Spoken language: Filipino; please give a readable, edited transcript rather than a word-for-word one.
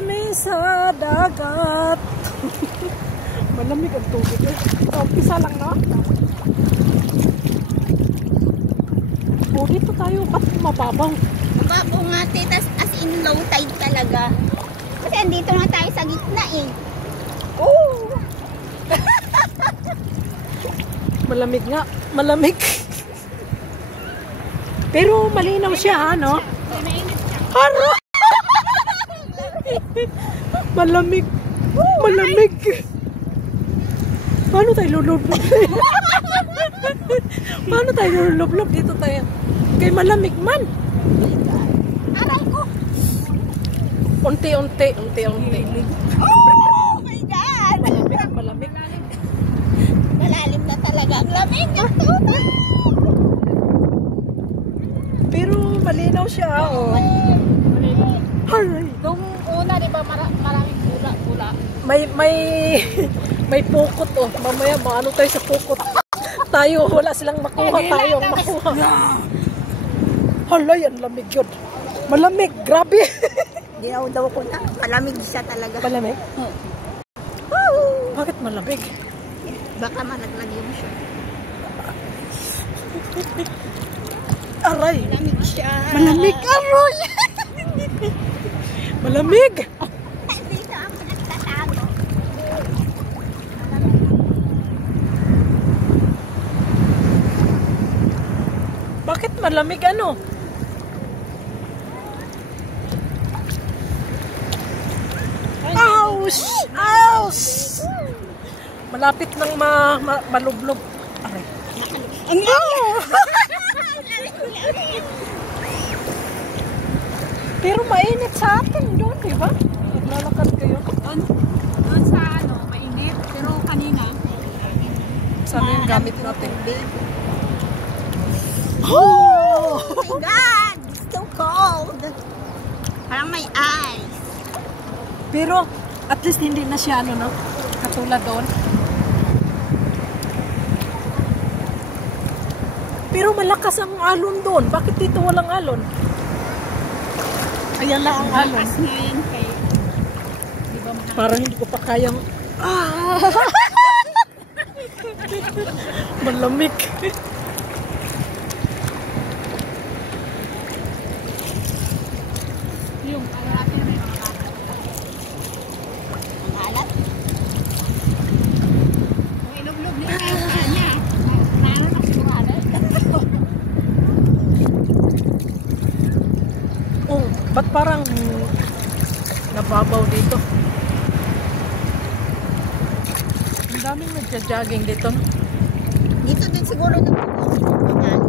kami sa dagat. Malamig ang tubig eh. Umpisa lang, no? O, dito tayo. Ba't mababaw? Mababaw nga, titas as in low tide talaga. Kasi andito nga tayo sa gitna eh. Oh! Malamig nga. Malamig. Pero malinaw siya, no? Haro! Malamig. Malamig. Paano tayo lulublob? Paano tayo lulublob? Dito tayo. Kay malamig man. Aray ko! Unti-unti. Unti-unti. Oh my God! Malamig. Malalim na talaga ang lamig ng tubig. Pero malinaw siya, oh. Haray. Nung una, di ba, maraming pula-pula. May pukot, oh. Mamaya maano tayo sa pukot. Tayo, wala silang makuha. Tayo ang makuha. Halay, ang lamig yun. Malamig, grabe. Ginaw daw ko na. Malamig siya talaga. Malamig? Bakit malamig? Baka malaglag yung siya. Aray. Malamig siya. Malamig, aray. Malamig. Dito ako nagtatago. Bakit malamig ano? Ouch! Ouch! Malapit nang malublob. Aray. Ang Pero mainit sa atin doon, di ba? Naglalakad kayo. Doon sa ano, mainit. Pero kanina, Saan yung gamit natin? Oh my God! It's so cold. Parang may ice. Pero at least hindi na siya ano, no? Katulad doon. Pero malakas ang alon doon. Bakit dito walang alon? Ayan lang ang alon. lakas nga yan kay, di ba mahal? Parang hindi ko pa kayang... Malamig. Yung, ano natin may mga kalat. Ang alat. Kung ilublob niya yung kanya, naano na sigurado. Oh, ba't parang nababaw dito? Ang daming nagja-jogging dito. Dito din siguro nagpupunta.